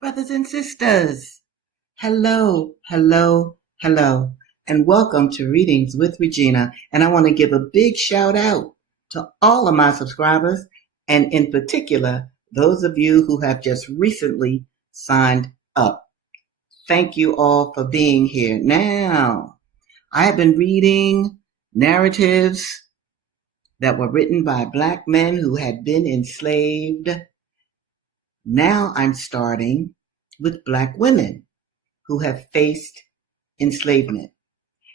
Brothers and sisters, hello, hello, hello, and welcome to Readings with Regina. And I want to give a big shout out to all of my subscribers, and in particular, those of you who have just recently signed up. Thank you all for being here. Now, I have been reading narratives that were written by Black men who had been enslaved. Now I'm starting with Black women who have faced enslavement.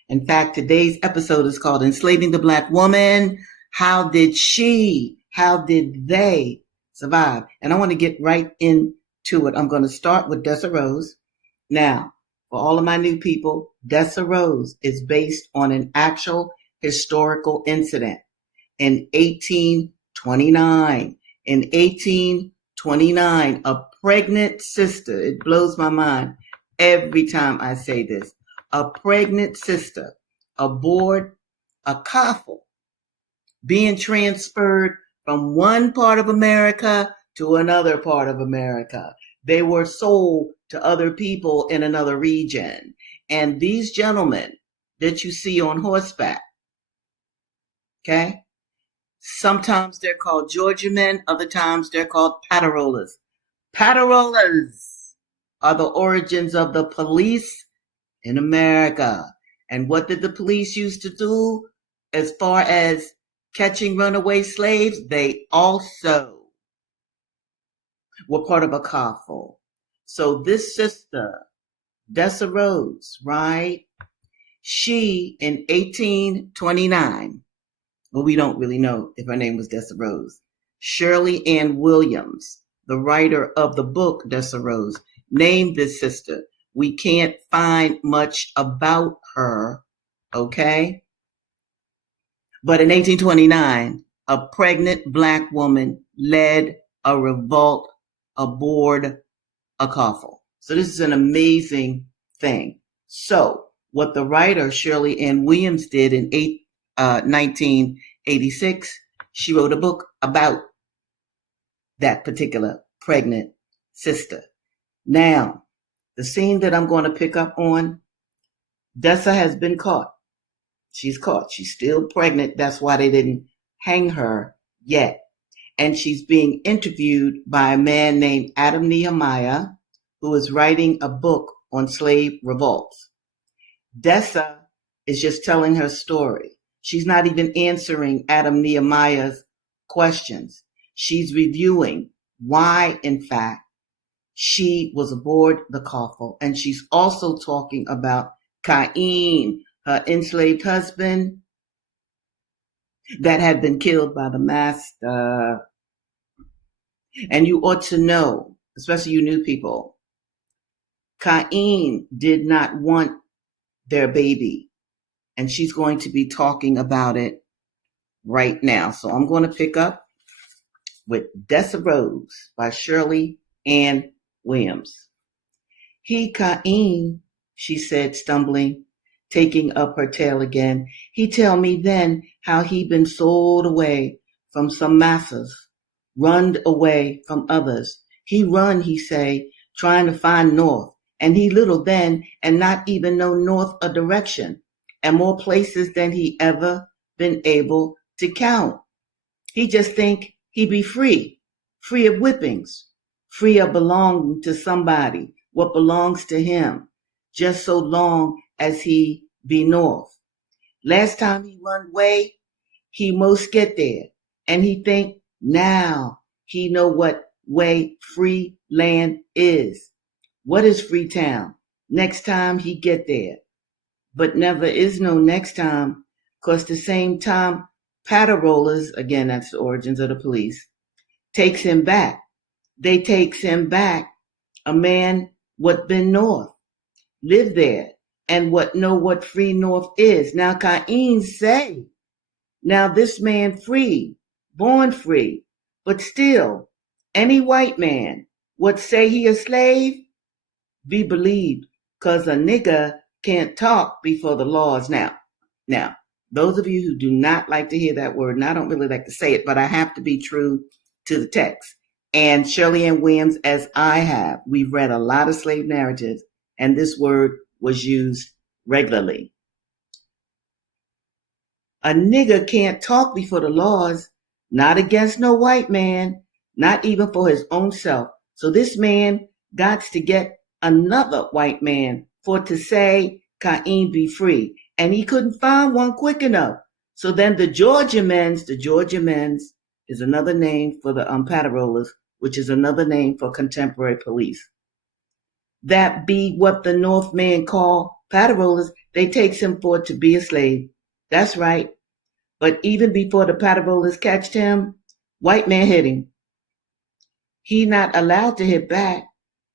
In fact, today's episode is called Enslaving the Black Woman. How did they survive? And I want to get right into it. I'm going to start with Dessa Rose. Now, for all of my new people, Dessa Rose is based on an actual historical incident in 1829. In 1829, a pregnant sister, it blows my mind every time I say this, a pregnant sister aboard a coffle being transferred from one part of America to another part of America. They were sold to other people in another region. And these gentlemen that you see on horseback, okay, sometimes they're called Georgia men, other times they're called paterolas. Paterolas are the origins of the police in America. And what did the police used to do as far as catching runaway slaves? They also were part of a coffle. So this sister, Dessa Rose, right? She, in 1829, well, we don't really know if her name was Dessa Rose. Shirley Ann Williams, the writer of the book Dessa Rose, named this sister. We can't find much about her, okay? But in 1829, a pregnant Black woman led a revolt aboard a coffle. So this is an amazing thing. So what the writer Shirley Ann Williams did in 1986, she wrote a book about that particular pregnant sister. Now, the scene that I'm going to pick up on, Dessa has been caught. She's caught. She's still pregnant. That's why they didn't hang her yet. And she's being interviewed by a man named Adam Nehemiah, who is writing a book on slave revolts. Dessa is just telling her story. She's not even answering Adam Nehemiah's questions. She's reviewing why, in fact, she was aboard the coffle. And she's also talking about Cain, her enslaved husband that had been killed by the master. And you ought to know, especially you new people, Cain did not want their baby. And she's going to be talking about it right now. So I'm going to pick up with Dessa Rose by Shirley Ann Williams. He, Cain, she said, stumbling, taking up her tale again. He tell me then how he been sold away from some masters, runned away from others. He run, he say, trying to find north. And he little then, and not even know north a direction, and more places than he ever been able to count. He just think he be free of whippings, free of belonging to somebody, what belongs to him, just so long as he be north. Last time he run way, he most get there, and he think now he know what way free land is. What is Freetown? Next time he get there. But never is no next time, 'cause the same time paterolas, again, that's the origins of the police, takes him back. They takes him back, a man what been north, lived there, and what know what free north is. Now Cain say, now this man free, born free, but still, any white man what say he a slave, be believed, 'cause a nigger can't talk before the laws. Now, those of you who do not like to hear that word, and I don't really like to say it, but I have to be true to the text. And Shirley Ann Williams, as I have, we've read a lot of slave narratives, and this word was used regularly. A nigger can't talk before the laws, not against no white man, not even for his own self. So this man got to get another white man for to say, Cain be free. And he couldn't find one quick enough. So then the Georgia men's is another name for the patrollers, which is another name for contemporary police. That be what the North men call patrollers. They takes him for to be a slave. That's right. But even before the patrollers catched him, white man hit him. He not allowed to hit back.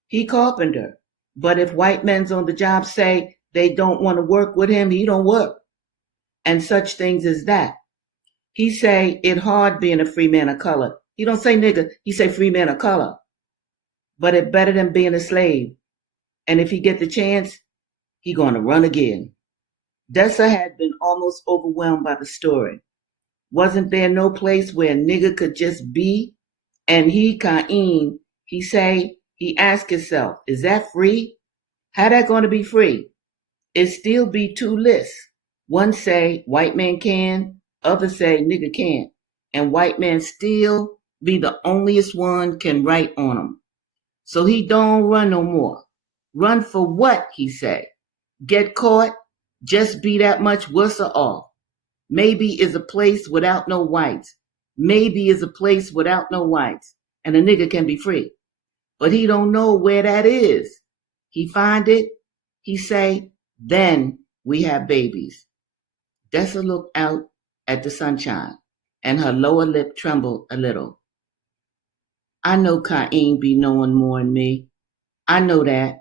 He carpenter. But if white men's on the job say they don't want to work with him, he don't work. And such things as that. He say it hard being a free man of color. He don't say nigga, he say free man of color. But it better than being a slave. And if he get the chance, he gonna run again. Dessa had been almost overwhelmed by the story. Wasn't there no place where a nigga could just be? And he, Cain, he asked himself, is that free? How that gonna be free? It still be two lists. One say white man can, others say nigga can't. And white man still be the onlyest one can write on him. So he don't run no more. Run for what, he say? Get caught? Just be that much worse off. Maybe is a place without no whites. Maybe is a place without no whites. And a nigga can be free. But he don't know where that is. He find it, he say, then we have babies. Dessa looked out at the sunshine, and her lower lip trembled a little. I know Cain be knowing more than me. I know that.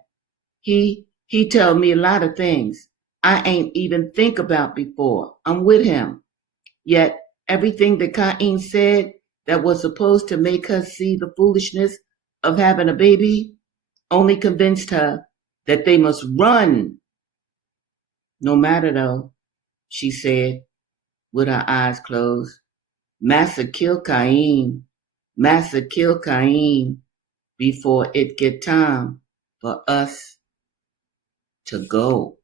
He tell me a lot of things I ain't even think about before. I'm with him. Yet everything that Cain said that was supposed to make her see the foolishness of having a baby only convinced her that they must run. No matter though, she said with her eyes closed. Massa kill Cain. Massa kill Cain before it get time for us to go.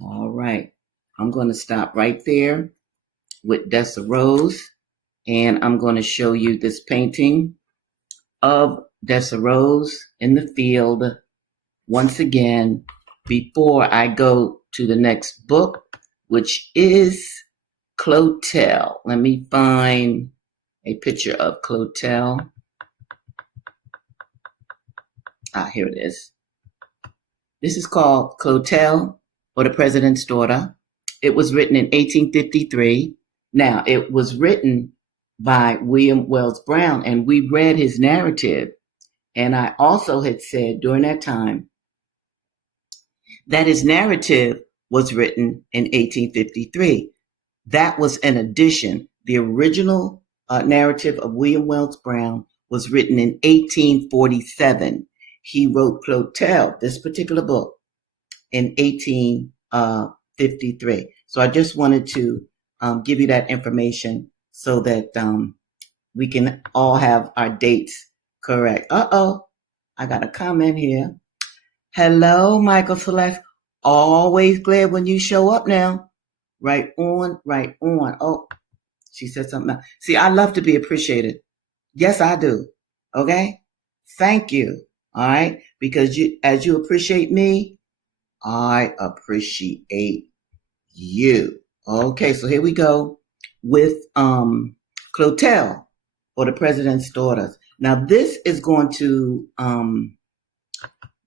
All right. I'm going to stop right there with Dessa Rose, and I'm going to show you this painting of Dessa Rose in the field once again before I go to the next book, which is Clotel. Let me find a picture of Clotel. Here it is. This is called Clotel, or the President's Daughter. It was written in 1853. Now, it was written by William Wells Brown, and we read his narrative. And I also had said during that time that his narrative was written in 1853. That was an addition. The original narrative of William Wells Brown was written in 1847. He wrote Clotel, this particular book, in 1853. So I just wanted to give you that information so that we can all have our dates correct. I got a comment here. Hello, Michael Celeste. Always glad when you show up now. Right on, right on. Oh, she said something else. See, I love to be appreciated. Yes, I do. Okay? Thank you. All right? Because as you appreciate me, I appreciate you. Okay, so here we go with Clotel, or the President's Daughters. Now, this is going to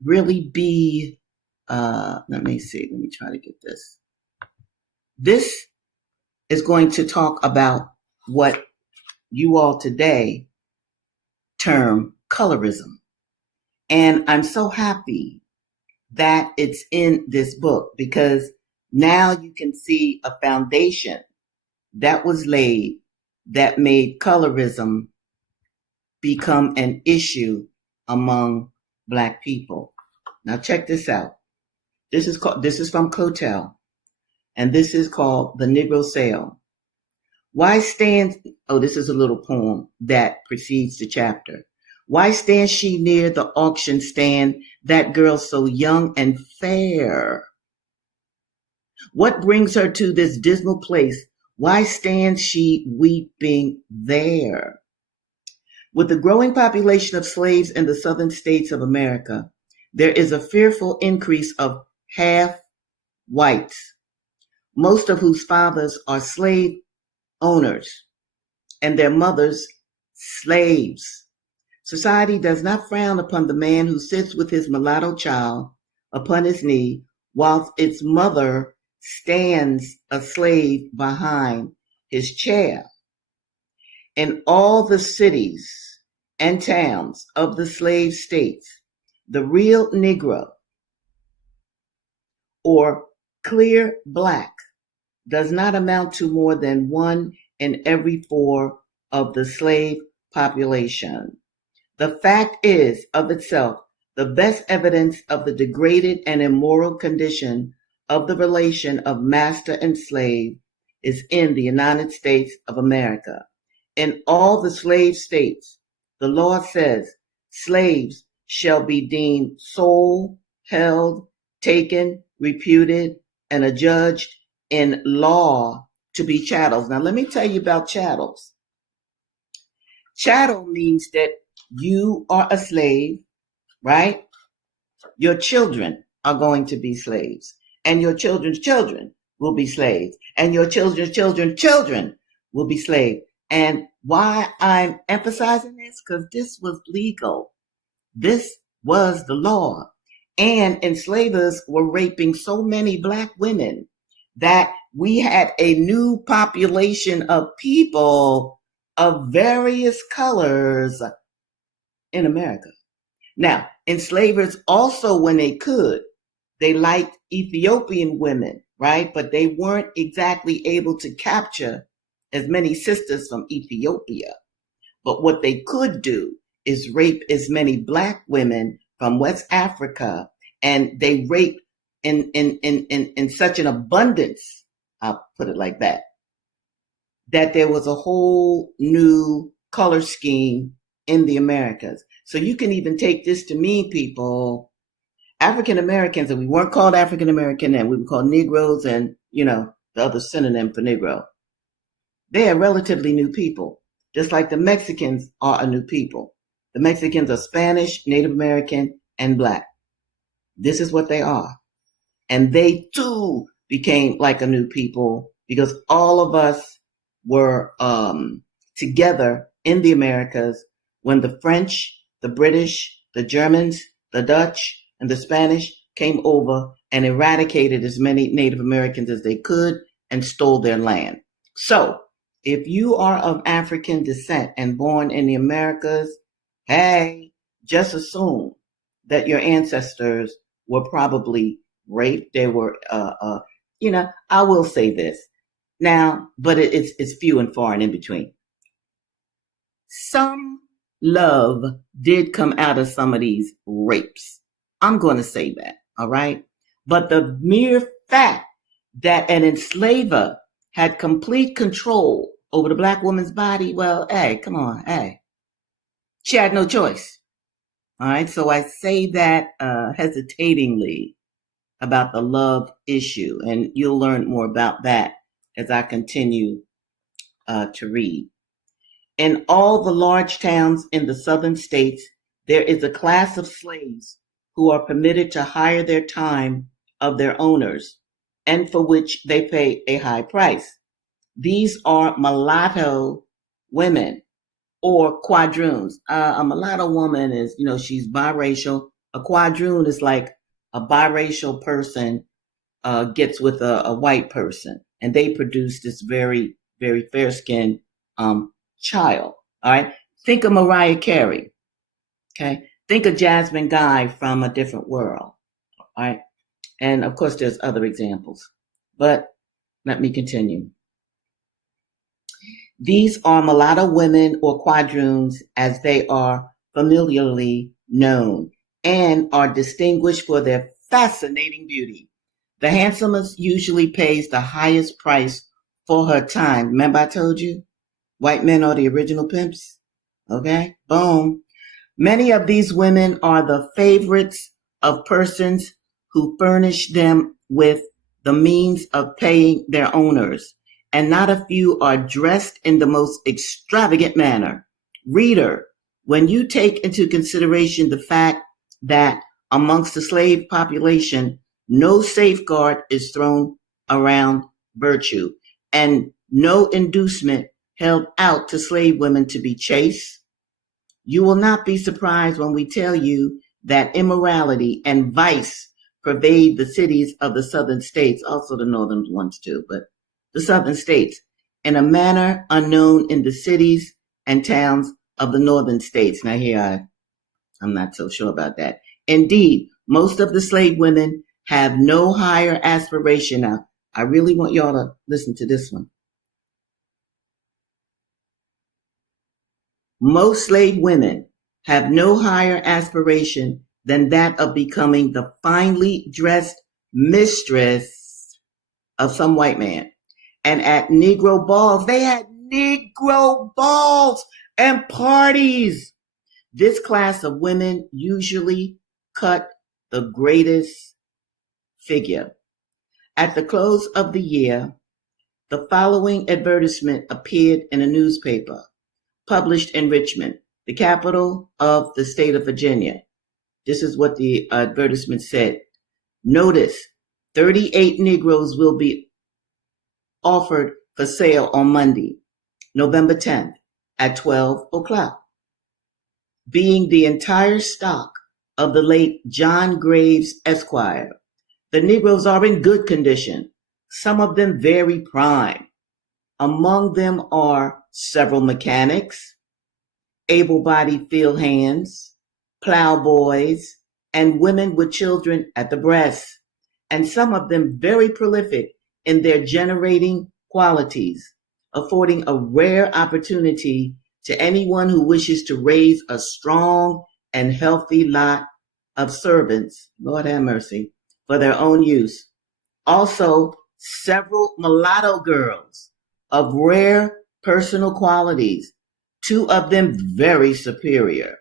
really be, let me try to get this. This is going to talk about what you all today term colorism. And I'm so happy that it's in this book, because now you can see a foundation that was laid that made colorism become an issue among Black people. Now check this out. This is from Clotel, and this is called The Negro Sale. This is a little poem that precedes the chapter. Why stands she near the auction stand, that girl so young and fair? What brings her to this dismal place? Why stands she weeping there? With the growing population of slaves in the southern states of America, there is a fearful increase of half-whites, most of whose fathers are slave owners and their mothers slaves. Society does not frown upon the man who sits with his mulatto child upon his knee whilst its mother stands a slave behind his chair. In all the cities and towns of the slave states, the real Negro, or clear black, does not amount to more than 1 in every 4 of the slave population. The fact is, of itself, the best evidence of the degraded and immoral condition of the relation of master and slave is in the United States of America. In all the slave states, the law says slaves shall be deemed sold, held, taken, reputed, and adjudged in law to be chattels. Now, let me tell you about chattels. Chattel means that you are a slave, right? Your children are going to be slaves, and your children's children will be slaves, and your children's children's children will be slaves. And why I'm emphasizing this? Because this was legal. This was the law. And enslavers were raping so many black women that we had a new population of people of various colors in America. Now, enslavers also, when they could, they liked Ethiopian women, right? But they weren't exactly able to capture as many sisters from Ethiopia. But what they could do is rape as many black women from West Africa, and they raped in such an abundance, I'll put it like that there was a whole new color scheme in the Americas. So you can even take this to mean, people, African Americans, and we weren't called African American then, we were called Negroes and, the other synonym for Negro. They are relatively new people, just like the Mexicans are a new people. The Mexicans are Spanish, Native American, and black. This is what they are. And they too became like a new people because all of us were together in the Americas when the French, the British, the Germans, the Dutch, and the Spanish came over and eradicated as many Native Americans as they could and stole their land. So if you are of African descent and born in the Americas, hey, just assume that your ancestors were probably raped. They were, I will say this now, but it's few and far and in between. Some love did come out of some of these rapes. I'm going to say that, all right? But the mere fact that an enslaver had complete control over the black woman's body, well, hey, come on, hey. She had no choice. All right, so I say that hesitatingly about the love issue, and you'll learn more about that as I continue to read. In all the large towns in the southern states, there is a class of slaves who are permitted to hire their time of their owners, and for which they pay a high price. These are mulatto women or quadroons. A mulatto woman is, she's biracial. A quadroon is like a biracial person gets with a white person, and they produce this very, very fair-skinned child. All right. Think of Mariah Carey. Okay. Think of Jasmine Guy from A Different World. All right. And of course, there's other examples, but let me continue. These are mulatto women or quadroons as they are familiarly known and are distinguished for their fascinating beauty. The handsomest usually pays the highest price for her time. Remember I told you? White men are the original pimps. Okay? Boom. Many of these women are the favorites of persons who furnish them with the means of paying their owners, and not a few are dressed in the most extravagant manner. Reader, when you take into consideration the fact that amongst the slave population, no safeguard is thrown around virtue, and no inducement held out to slave women to be chaste, you will not be surprised when we tell you that immorality and vice pervade the cities of the southern states, also the northern ones too, but the southern states, in a manner unknown in the cities and towns of the northern states. Now here I'm not so sure about that. Indeed, most of the slave women have no higher aspiration. Now, I really want y'all to listen to this one. Most slave women have no higher aspiration than that of becoming the finely dressed mistress of some white man. And at Negro balls, they had Negro balls and parties. This class of women usually cut the greatest figure. At the close of the year, the following advertisement appeared in a newspaper published in Richmond, the capital of the state of Virginia. This is what the advertisement said. Notice, 38 Negroes will be offered for sale on Monday, November 10th at 12 o'clock. Being the entire stock of the late John Graves, Esquire, the Negroes are in good condition, some of them very prime. Among them are several mechanics, able-bodied field hands, plowboys, and women with children at the breast, and some of them very prolific in their generating qualities, affording a rare opportunity to anyone who wishes to raise a strong and healthy lot of servants, Lord have mercy, for their own use. Also, several mulatto girls of rare personal qualities, 2 of them very superior.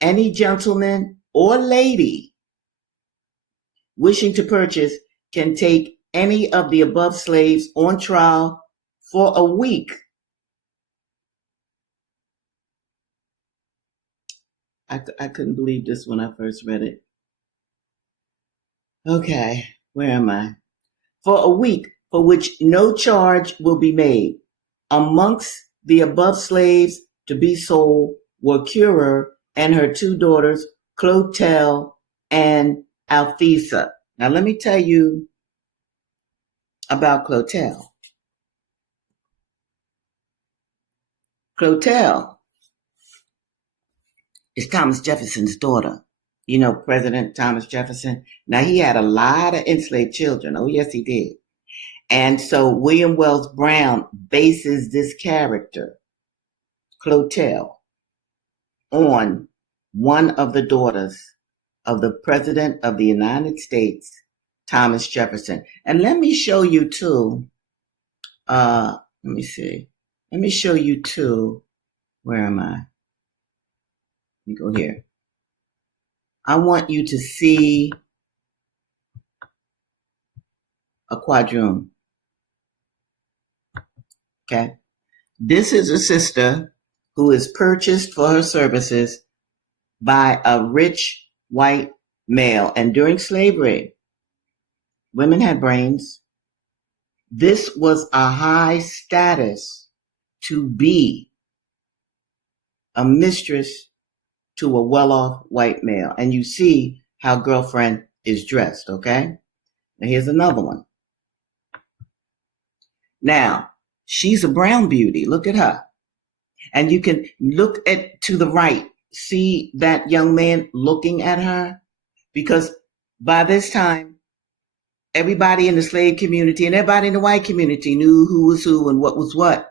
Any gentleman or lady wishing to purchase can take any of the above slaves on trial for a week. I couldn't believe this when I first read it. Okay, where am I? For a week, for which no charge will be made. Amongst the above slaves to be sold were Currer and her 2 daughters, Clotel and Althesa. Now let me tell you about Clotel. Clotel is Thomas Jefferson's daughter. You know, President Thomas Jefferson. Now, he had a lot of enslaved children. Oh, yes, he did. And so William Wells Brown bases this character, Clotel, on one of the daughters of the President of the United States, Thomas Jefferson. And let me show you too, let me show you too, where am I? Let me go here. I want you to see a quadroon. Okay. This is a sister who is purchased for her services by a rich white male. And during slavery, women had brains. This was a high status to be a mistress to a well-off white male. And you see how girlfriend is dressed, okay? Now here's another one. Now, she's a brown beauty. Look at her. And you can look to the right, see that young man looking at her? Because by this time, everybody in the slave community and everybody in the white community knew who was who and what was what.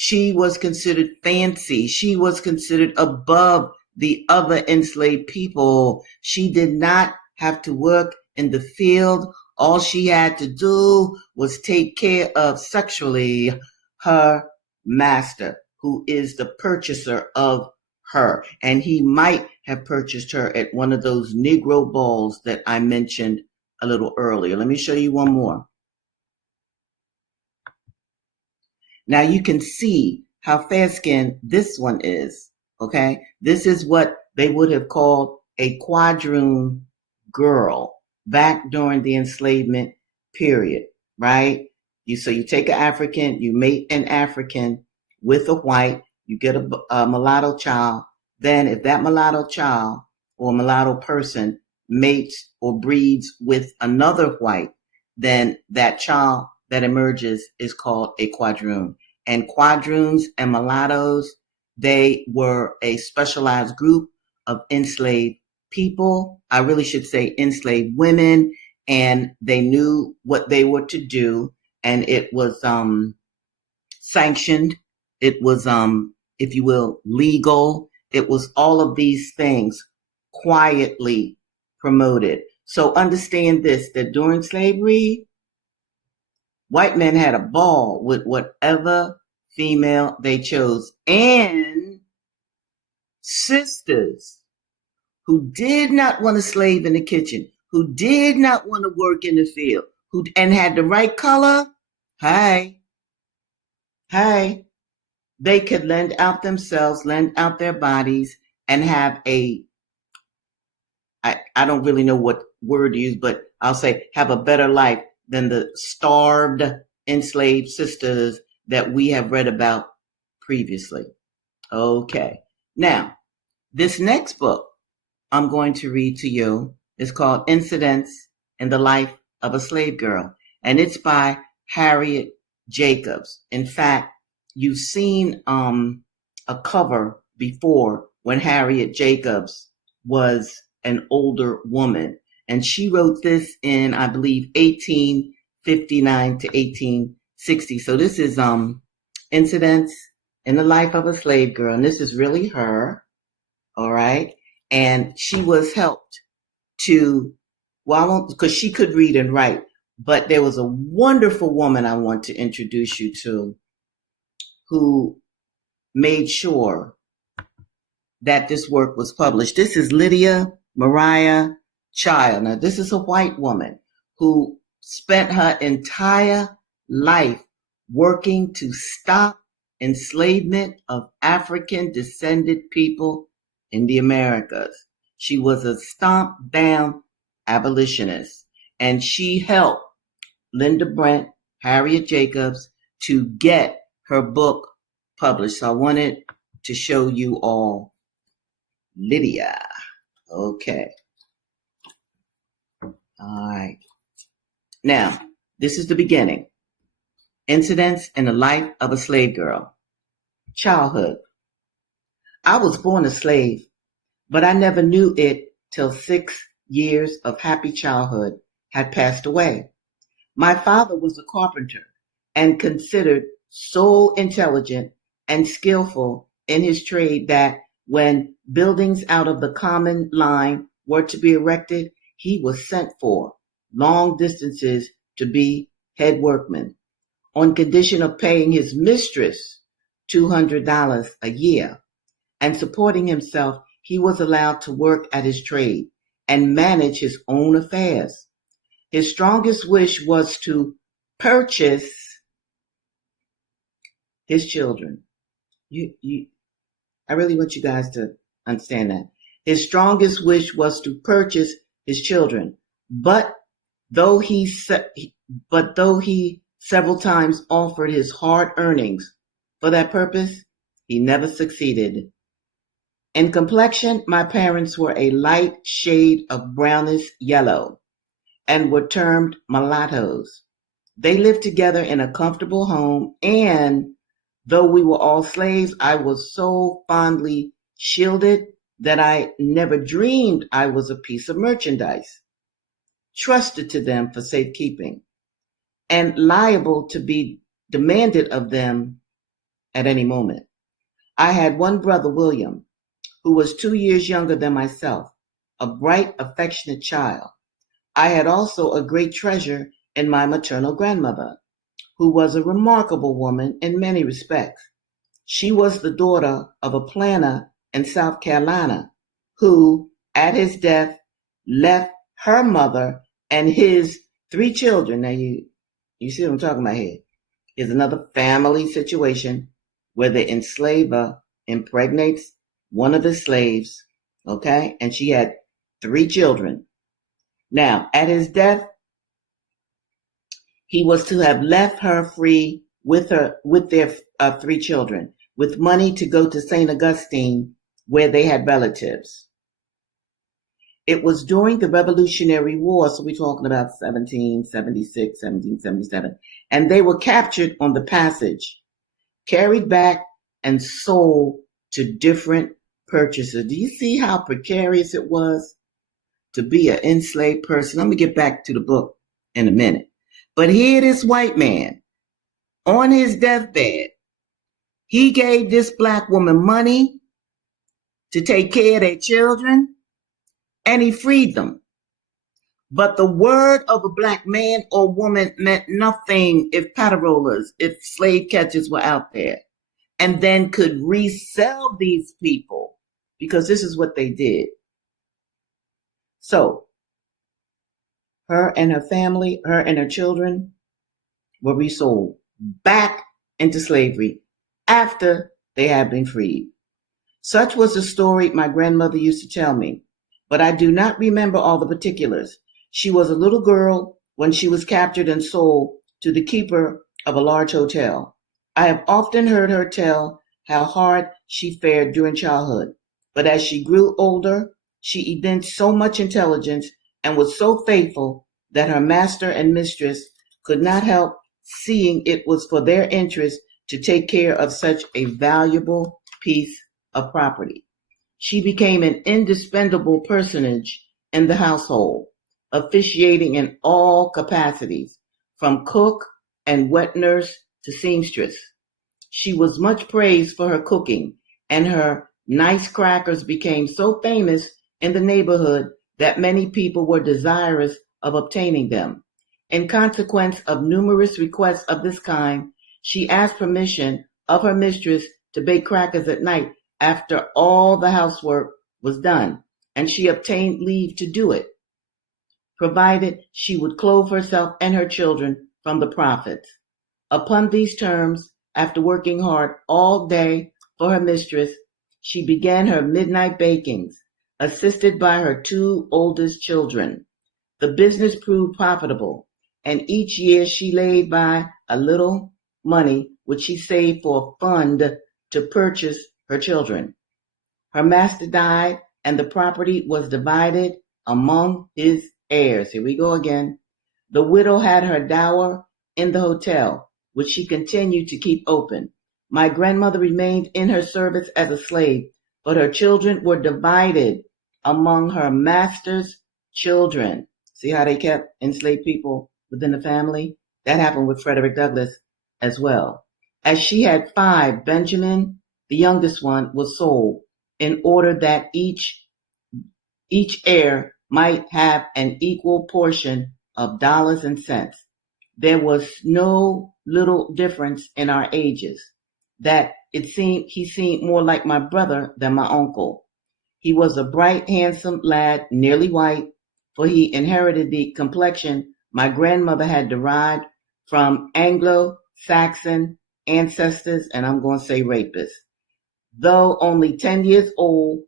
She was considered fancy. She was considered above the other enslaved people. She did not have to work in the field. All she had to do was take care of sexually her master, who is the purchaser of her. And he might have purchased her at one of those Negro balls that I mentioned a little earlier. Let me show you one more. Now you can see how fair-skinned this one is, okay? This is what they would have called a quadroon girl back during the enslavement period, right? So you take an African, you mate an African with a white, you get a mulatto child. Then if that mulatto child or mulatto person mates or breeds with another white, then that child that emerges is called a quadroon. And quadroons and mulattoes, they were a specialized group of enslaved people. I really should say enslaved women, and they knew what they were to do, and it was sanctioned. It was, if you will, legal. It was all of these things quietly promoted. So understand this, that during slavery, white men had a ball with whatever female they chose. And sisters who did not want to slave in the kitchen, who did not want to work in the field, and had the right color, hey, they could lend out themselves, lend out their bodies, and have I don't really know what word to use, but I'll say have a better life than the starved, enslaved sisters that we have read about previously. Okay. Now, this next book I'm going to read to you is called Incidents in the Life of a Slave Girl, and it's by Harriet Jacobs. In fact, you've seen a cover before when Harriet Jacobs was an older woman, and she wrote this in, I believe, 1859 to 1860. So this is Incidents in the Life of a Slave Girl, and this is really her, all right? And she was helped to, well, I won't, because she could read and write, but there was a wonderful woman I want to introduce you to who made sure that this work was published. This is Lydia Mariah Child. Now, this is a white woman who spent her entire life working to stop enslavement of African descended people in the Americas. She was a stomp down abolitionist, and she helped Linda Brent, Harriet Jacobs, to get her book published. So I wanted to show you all Lydia. Okay. All right. Now, this is the beginning. Incidents in the Life of a Slave Girl. Childhood. I was born a slave, but I never knew it till 6 years of happy childhood had passed away. My father was a carpenter and considered so intelligent and skillful in his trade that when buildings out of the common line were to be erected, he was sent for long distances to be head workman on condition of paying his mistress $200 a year. And supporting himself, he was allowed to work at his trade and manage his own affairs. His strongest wish was to purchase his children. I really want you guys to understand that. His strongest wish was to purchase his children. But though he several times offered his hard earnings for that purpose, he never succeeded. In complexion, my parents were a light shade of brownish yellow and were termed mulattoes. They lived together in a comfortable home, and though we were all slaves, I was so fondly shielded that I never dreamed I was a piece of merchandise, trusted to them for safekeeping, and liable to be demanded of them at any moment. I had one brother, William, who was 2 years younger than myself, a bright, affectionate child. I had also a great treasure in my maternal grandmother, who was a remarkable woman in many respects. She was the daughter of a planter in South Carolina, who, at his death, left her mother and his 3 children. Now you see what I'm talking about here. Is another family situation where the enslaver impregnates one of the slaves, okay? And she had 3 children. Now, at his death, he was to have left her free with their 3 children, with money to go to St. Augustine, where they had relatives. It was during the Revolutionary War, so we're talking about 1776, 1777, and they were captured on the passage, carried back, and sold to different purchasers. Do you see how precarious it was to be an enslaved person? Let me get back to the book in a minute. But here this white man, on his deathbed, he gave this black woman money to take care of their children, and he freed them. But the word of a black man or woman meant nothing if paterollers, if slave catchers were out there, and then could resell these people, because this is what they did. So, her and her family, her and her children were resold back into slavery after they had been freed. Such was the story my grandmother used to tell me, but I do not remember all the particulars. She was a little girl when she was captured and sold to the keeper of a large hotel. I have often heard her tell how hard she fared during childhood, but as she grew older, she evinced so much intelligence and was so faithful that her master and mistress could not help seeing it was for their interest to take care of such a valuable piece of property. She became an indispensable personage in the household, officiating in all capacities, from cook and wet nurse to seamstress. She was much praised for her cooking, and her nice crackers became so famous in the neighborhood that many people were desirous of obtaining them. In consequence of numerous requests of this kind, she asked permission of her mistress to bake crackers at night after all the housework was done, and she obtained leave to do it, provided she would clothe herself and her children from the profits. Upon these terms, after working hard all day for her mistress, she began her midnight bakings, assisted by her 2 oldest children. The business proved profitable, and each year she laid by a little money which she saved for a fund to purchase her children. Her master died, and the property was divided among his heirs. Here we go again. The widow had her dower in the hotel, which she continued to keep open. My grandmother remained in her service as a slave, but her children were divided among her master's children. See how they kept enslaved people within the family? That happened with Frederick Douglass as well. As she had 5, Benjamin, the youngest one, was sold in order that each heir might have an equal portion of dollars and cents. There was no little difference in our ages, that he seemed more like my brother than my uncle. He was a bright, handsome lad, nearly white, for he inherited the complexion my grandmother had derived from Anglo-Saxon ancestors, and I'm going to say rapists. Though only 10 years old,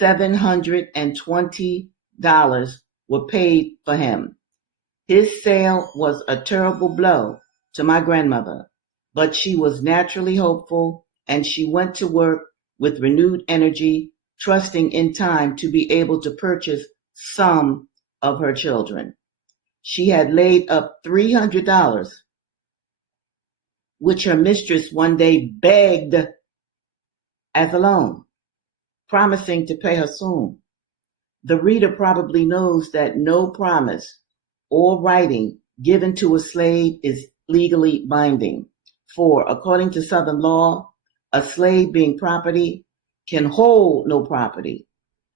$720 were paid for him. His sale was a terrible blow to my grandmother, but she was naturally hopeful, and she went to work with renewed energy, trusting in time to be able to purchase some of her children. She had laid up $300, which her mistress one day begged as a loan, promising to pay her soon. The reader probably knows that no promise or writing given to a slave is legally binding, for according to Southern law, a slave being property can hold no property.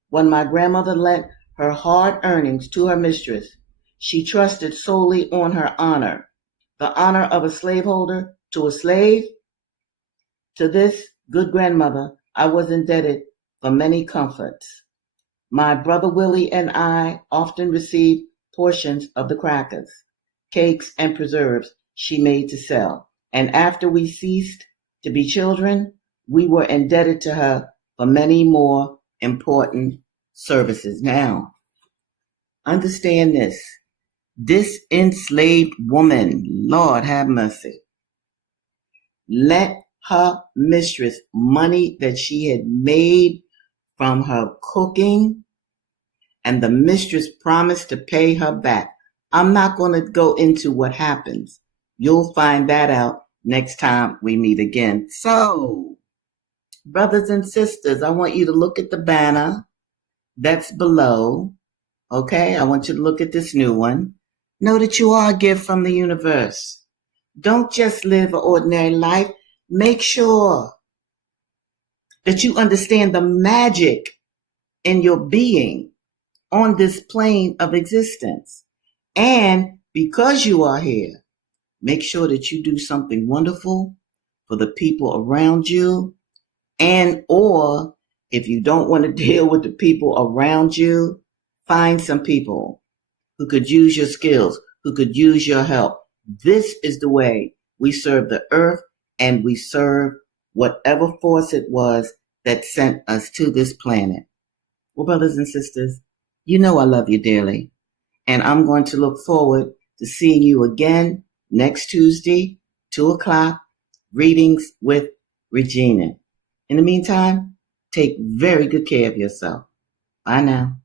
When my grandmother lent her hard earnings to her mistress, she trusted solely on her honor, the honor of a slaveholder to a slave. To this good grandmother, I was indebted for many comforts. My brother Willie and I often received portions of the crackers, cakes, and preserves she made to sell. And after we ceased to be children, we were indebted to her for many more important services. Now, understand this. This enslaved woman, Lord have mercy, lent her mistress money that she had made from her cooking, and the mistress promised to pay her back. I'm not going to go into what happens. You'll find that out next time we meet again. So, brothers and sisters, I want you to look at the banner that's below. Okay, I want you to look at this new one. Know that you are a gift from the universe. Don't just live an ordinary life. Make sure that you understand the magic in your being on this plane of existence. And because you are here, make sure that you do something wonderful for the people around you. And or if you don't want to deal with the people around you, find some people who could use your skills, who could use your help. This is the way we serve the earth, and we serve whatever force it was that sent us to this planet. Well, brothers and sisters, you know I love you dearly, and I'm going to look forward to seeing you again next Tuesday, 2 o'clock, readings with Regina. In the meantime, take very good care of yourself. Bye now.